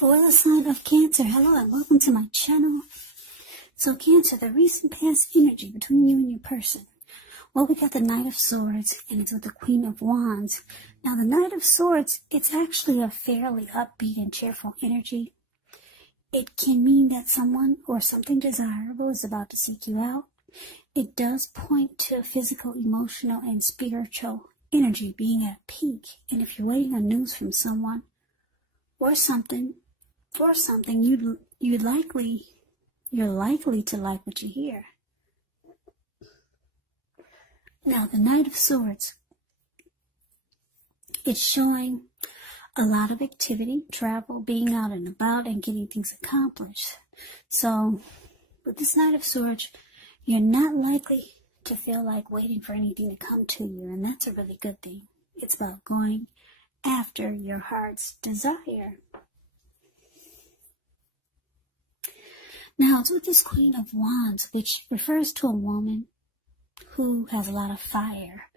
For the sign of Cancer, hello and welcome to my channel. So Cancer, the recent past energy between you and your person. Well, we got the Knight of Swords and it's with the Queen of Wands. Now the Knight of Swords, it's actually a fairly upbeat and cheerful energy. It can mean that someone or something desirable is about to seek you out. It does point to physical, emotional, and spiritual energy being at peak. And if you're waiting on news from someone or something, you're likely to like what you hear. Now, the Knight of Swords, it's showing a lot of activity, travel, being out and about, and getting things accomplished. So, with this Knight of Swords, you're not likely to feel like waiting for anything to come to you, and that's a really good thing. It's about going after your heart's desire. Now, it's with this Queen of Wands, which refers to a woman who has a lot of fire.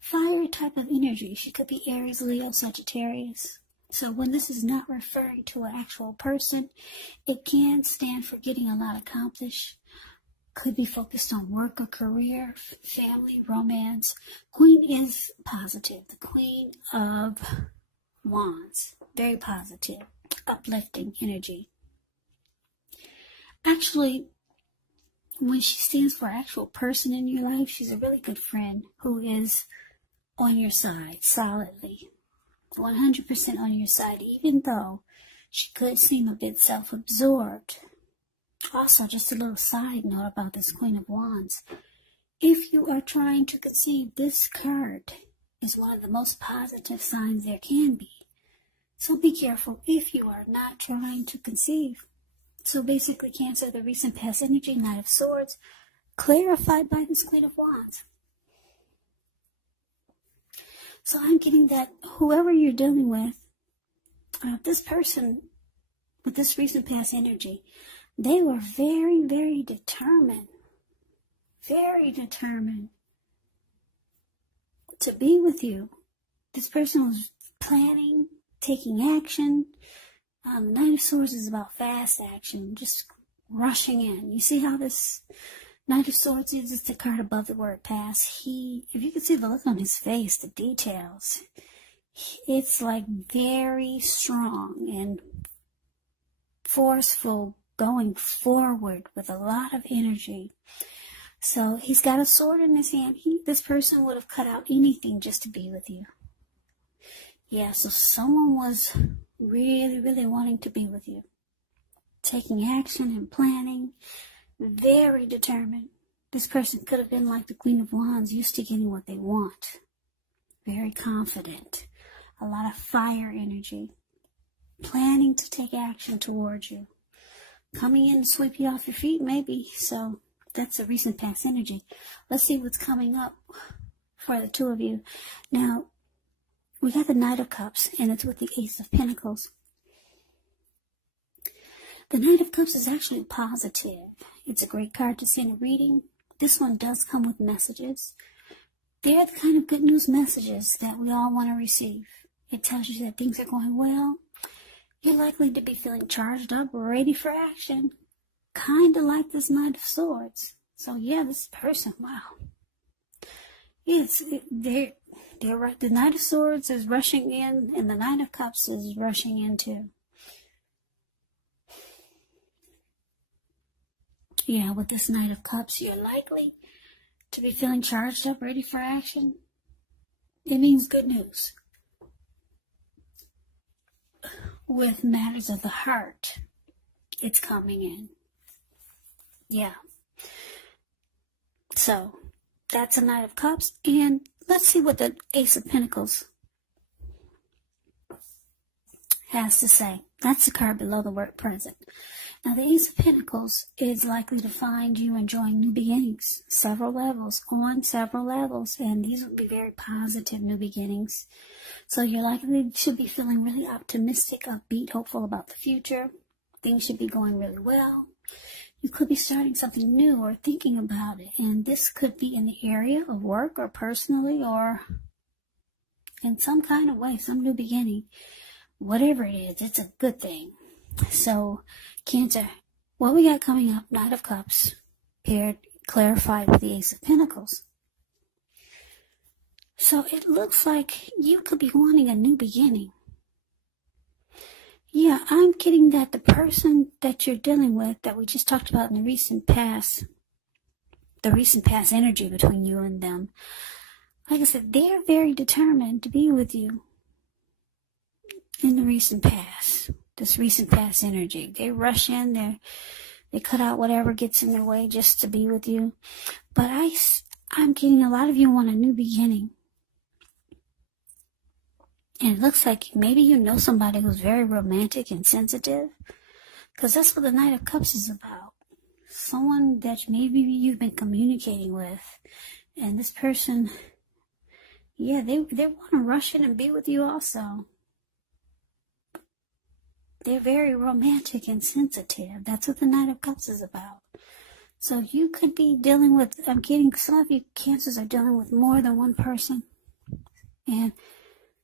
Fire type of energy. She could be Aries, Leo, Sagittarius. So when this is not referring to an actual person, it can stand for getting a lot accomplished. Could be focused on work or career, family, romance. Queen is positive. The Queen of Wands. Very positive. Uplifting energy. Actually, when she stands for an actual person in your life, she's a really good friend who is on your side solidly. 100% on your side, even though she could seem a bit self-absorbed. Also, just a little side note about this Queen of Wands. If you are trying to conceive, this card is one of the most positive signs there can be. So be careful if you are not trying to conceive. So basically, Cancer, the recent past energy, Knight of Swords, clarified by this Queen of Wands. So I'm getting that whoever you're dealing with, this person with this recent past energy, they were very, very determined to be with you. This person was planning, taking action. Knight of Swords is about fast action, just rushing in. You see how this Knight of Swords is? It's the card above the word pass. If you can see the look on his face, the details, it's like very strong and forceful, going forward with a lot of energy. So he's got a sword in his hand. This person would have cut out anything just to be with you. Yeah, so someone was really, really wanting to be with you. Taking action and planning. Very determined. This person could have been like the Queen of Wands, used to getting what they want. Very confident. A lot of fire energy. Planning to take action towards you. Coming in to sweep you off your feet, maybe. So that's a recent past energy. Let's see what's coming up for the two of you. Now, we got the Knight of Cups, and it's with the Ace of Pentacles. The Knight of Cups is actually positive. It's a great card to see in a reading. This one does come with messages. They're the kind of good news messages that we all want to receive. It tells you that things are going well. You're likely to be feeling charged up, ready for action. Kind of like this Knight of Swords. So yeah, this person, wow. They're right. The Knight of Swords is rushing in, and the Knight of Cups is rushing in too. Yeah, with this Knight of Cups, you're likely to be feeling charged up, ready for action. It means good news. With matters of the heart, it's coming in. Yeah. So, that's a Knight of Cups, and let's see what the Ace of Pentacles has to say. That's the card below the word present. Now, the Ace of Pentacles is likely to find you enjoying new beginnings, on several levels, and these will be very positive new beginnings. So you're likely to be feeling really optimistic, upbeat, hopeful about the future. Things should be going really well. You could be starting something new or thinking about it, and this could be in the area of work or personally or in some kind of way, some new beginning. whatever it is, it's a good thing. So, Cancer, what we got coming up, Knight of Cups, paired, clarified with the Ace of Pentacles. So it looks like you could be wanting a new beginning. Yeah, I'm getting that the person that you're dealing with, that we just talked about in the recent past energy between you and them, like I said, they're very determined to be with you in the recent past. This recent past energy. They rush in, they cut out whatever gets in their way just to be with you. But I'm getting a lot of you want a new beginning. And it looks like maybe you know somebody who's very romantic and sensitive. Because that's what the Knight of Cups is about. Someone that maybe you've been communicating with. And this person, yeah, they want to rush in and be with you also. They're very romantic and sensitive. That's what the Knight of Cups is about. So you could be dealing with, I'm getting, some of you Cancers are dealing with more than one person. And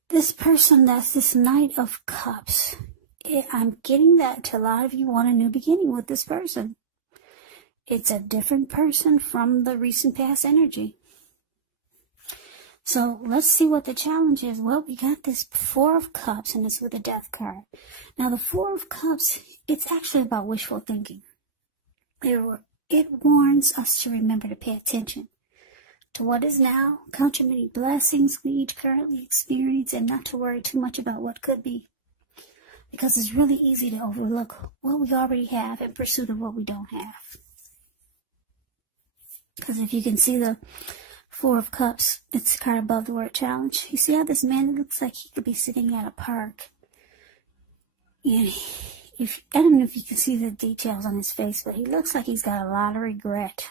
this person, that's this Knight of Cups, I'm getting that to a lot of you want a new beginning with this person. It's a different person from the recent past energy. So let's see what the challenge is. Well, we got this Four of Cups, and it's with a Death card. Now, the Four of Cups, it's actually about wishful thinking. It warns us to remember to pay attention to what is now, count your many blessings we each currently experience, and not to worry too much about what could be. Because it's really easy to overlook what we already have in pursuit of what we don't have. Because if you can see the Four of Cups, it's kind of above the word challenge. You see how this man looks like he could be sitting at a park. And I don't know if you can see the details on his face, but he looks like he's got a lot of regret.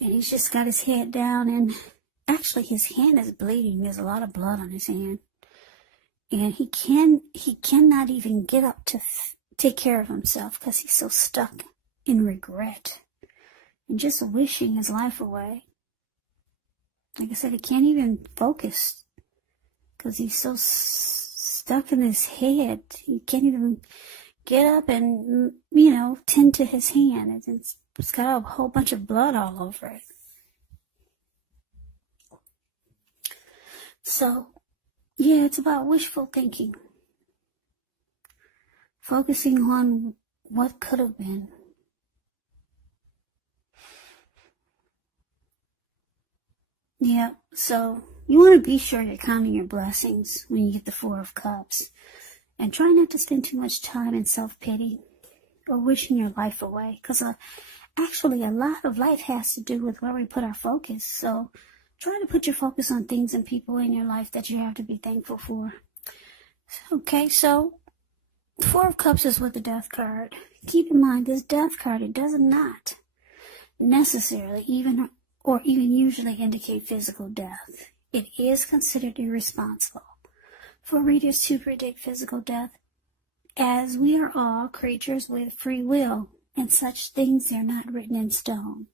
And he's just got his head down, and actually his hand is bleeding. There's a lot of blood on his hand. And he cannot even get up to take care of himself because he's so stuck in regret and just wishing his life away. Like I said, he can't even focus because he's so stuck in his head. He can't even get up and, tend to his hand. It's got a whole bunch of blood all over it. So, yeah, it's about wishful thinking. Focusing on what could have been. Yeah, so you want to be sure you're counting your blessings when you get the Four of Cups. And try not to spend too much time in self-pity or wishing your life away. Because actually a lot of life has to do with where we put our focus. So try to put your focus on things and people in your life that you have to be thankful for. Okay, so the Four of Cups is with the Death card. Keep in mind, this Death card, it does not necessarily even usually indicate physical death. It is considered irresponsible for readers to predict physical death, as we are all creatures with free will, and such things are not written in stone.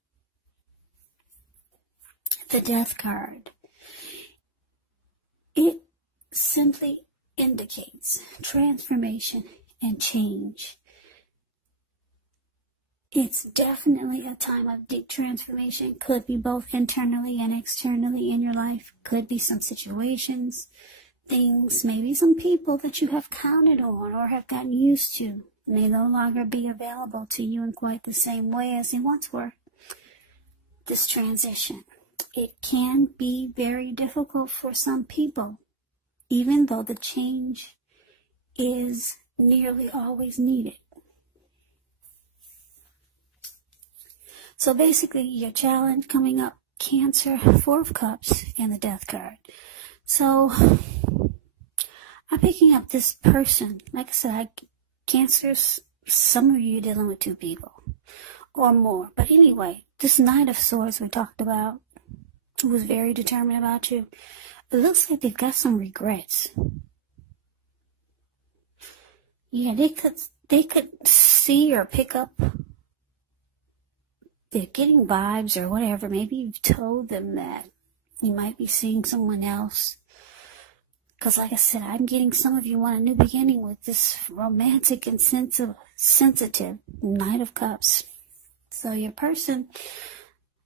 The Death card, it simply indicates transformation and change. It's definitely a time of deep transformation. Could be both internally and externally in your life. Could be some situations, things, maybe some people that you have counted on or have gotten used to may no longer be available to you in quite the same way as they once were. This transition, it can be very difficult for some people, even though the change is nearly always needed. So basically, your challenge coming up, Cancer, Four of Cups, and the Death card. So, I'm picking up this person. Like I said, Cancers, some of you are dealing with two people or more. But anyway, this Knight of Swords we talked about, who was very determined about you, it looks like they've got some regrets. Yeah, they could see or pick up. They're getting vibes or whatever. Maybe you've told them that you might be seeing someone else. Because like I said, I'm getting some of you want a new beginning with this romantic and sensitive Knight of Cups. So your person,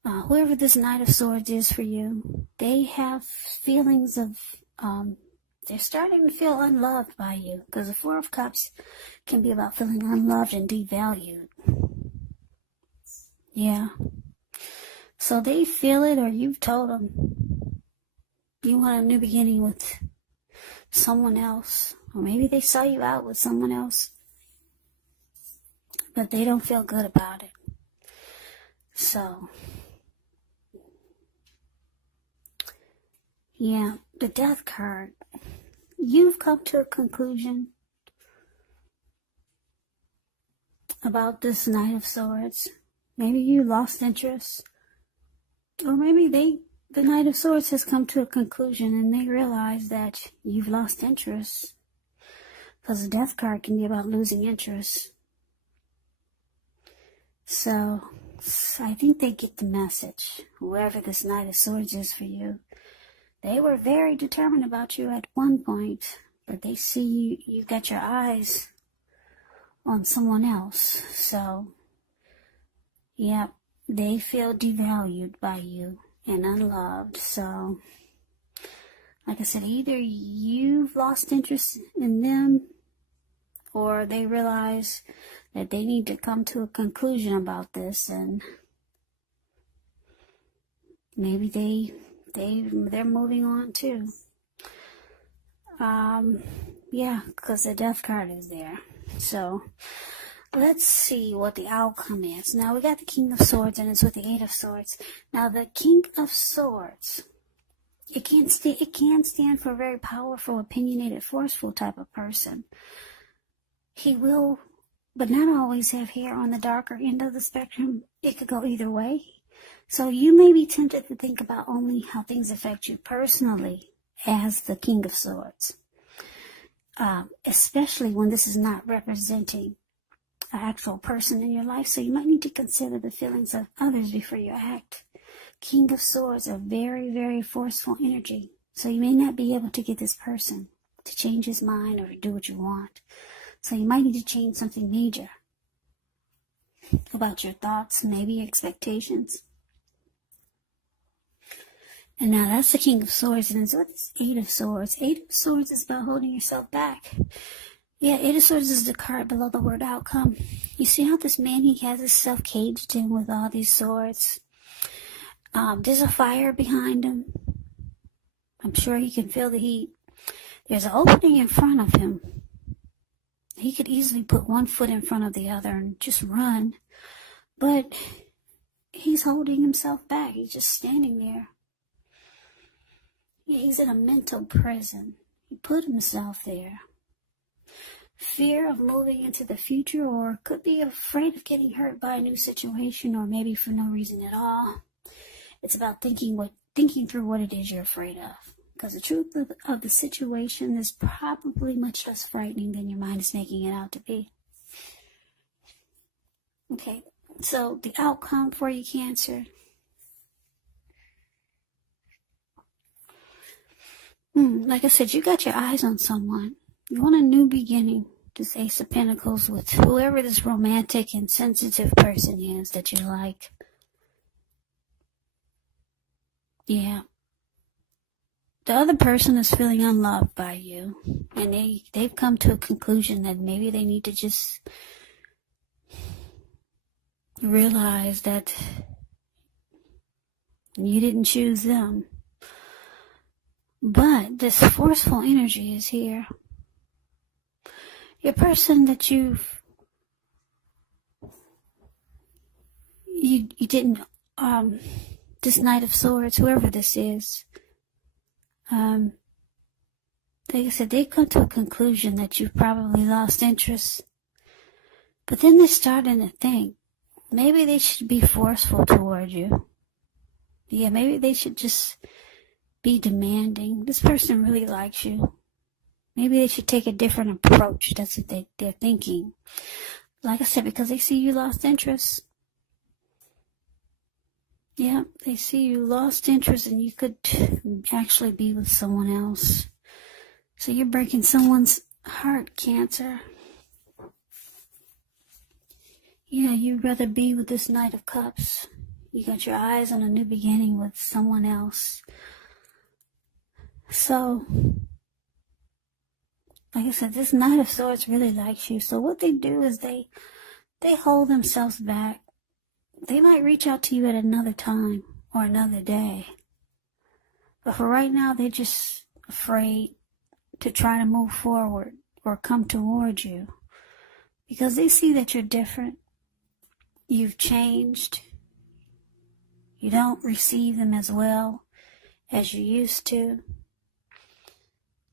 whoever this Knight of Swords is for you, they have feelings of, they're starting to feel unloved by you. Because the Four of Cups can be about feeling unloved and devalued. Yeah. So they feel it, or you've told them you want a new beginning with someone else. Or maybe they saw you out with someone else, but they don't feel good about it. So, yeah, the Death card. You've come to a conclusion about this Knight of Swords. Maybe you lost interest. Or maybe the Knight of Swords has come to a conclusion and they realize that you've lost interest. Because the Death card can be about losing interest. So I think they get the message. Whoever this Knight of Swords is for you. They were very determined about you at one point. But they see you got your eyes on someone else. So, yeah, they feel devalued by you and unloved. So, like I said, either you've lost interest in them, or they realize that they need to come to a conclusion about this, and maybe they're moving on too. Yeah, because the Death card is there. So let's see what the outcome is. Now we got the King of Swords, and it's with the Eight of Swords. Now the King of Swords, it can stand for a very powerful, opinionated, forceful type of person. He will, but not always, have hair on the darker end of the spectrum. It could go either way. So you may be tempted to think about only how things affect you personally as the King of Swords. Especially when this is not representing an actual person in your life. So you might need to consider the feelings of others before you act. King of Swords are very, very forceful energy. So you may not be able to get this person to change his mind or to do what you want. So you might need to change something major about your thoughts, maybe expectations. And now that's the King of Swords, and it's with this Eight of Swords. Eight of Swords is about holding yourself back. Yeah, Eight of Swords is the card below the word outcome. You see how this man, he has himself caged in with all these swords. There's a fire behind him. I'm sure he can feel the heat. There's an opening in front of him. He could easily put one foot in front of the other and just run. But he's holding himself back. He's just standing there. Yeah, he's in a mental prison. He put himself there. Fear of moving into the future, or could be afraid of getting hurt by a new situation, or maybe for no reason at all. It's about thinking through what it is you're afraid of. Because the truth of the situation is probably much less frightening than your mind is making it out to be. Okay, so the outcome for you, Cancer. Like I said, you got your eyes on someone. You want a new beginning. This Ace of Pentacles with whoever this romantic and sensitive person is that you like. Yeah. The other person is feeling unloved by you. And they've come to a conclusion that maybe they need to just realize that you didn't choose them. But this forceful energy is here. Your person that you didn't, this Knight of Swords, whoever this is, like I said, they come to a conclusion that you've probably lost interest. But then they're starting to think, maybe they should be forceful toward you. Yeah, maybe they should just be demanding. This person really likes you. Maybe they should take a different approach. That's what they're thinking. Like I said, because they see you lost interest. Yeah, they see you lost interest and you could actually be with someone else. So you're breaking someone's heart, Cancer. Yeah, you'd rather be with this Knight of Cups. You got your eyes on a new beginning with someone else. So, like I said, this Knight of Swords really likes you. So what they do is they hold themselves back. They might reach out to you at another time or another day. But for right now, they're just afraid to try to move forward or come towards you. Because they see that you're different. You've changed. You don't receive them as well as you used to.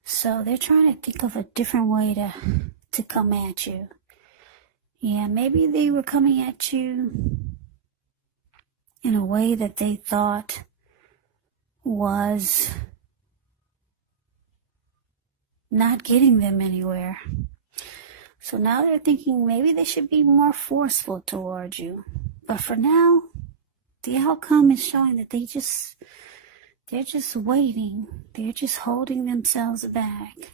So they're trying to think of a different way to come at you. Yeah, maybe they were coming at you in a way that they thought was not getting them anywhere. So now they're thinking maybe they should be more forceful towards you. But for now, the outcome is showing that they're just waiting. They're just holding themselves back.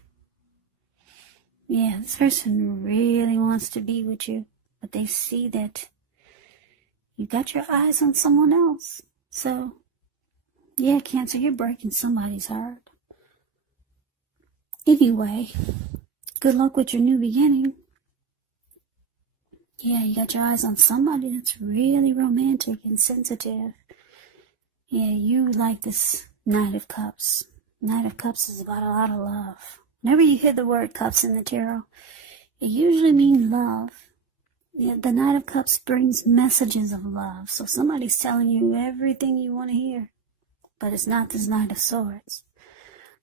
Yeah, this person really wants to be with you, but they see that you got your eyes on someone else. So, yeah, Cancer, you're breaking somebody's heart. Anyway, good luck with your new beginning. Yeah, you got your eyes on somebody that's really romantic and sensitive. Yeah, you like this Knight of Cups. Knight of Cups is about a lot of love. Whenever you hear the word cups in the tarot, it usually means love. Yeah, the Knight of Cups brings messages of love. So somebody's telling you everything you want to hear. But it's not this Knight of Swords.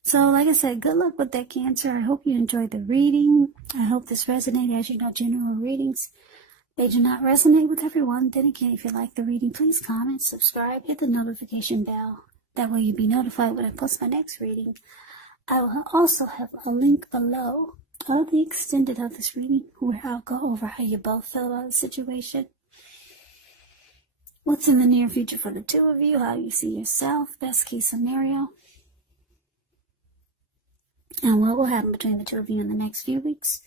So, like I said, good luck with that, Cancer. I hope you enjoyed the reading. I hope this resonated. As you know, general readings, they do not resonate with everyone. Then again, if you like the reading, please comment, subscribe, hit the notification bell. That way you'll be notified when I post my next reading. I will also have a link below of the extended of this reading where I'll go over how you both feel about the situation. What's in the near future for the two of you, how you see yourself, best case scenario. And what will happen between the two of you in the next few weeks.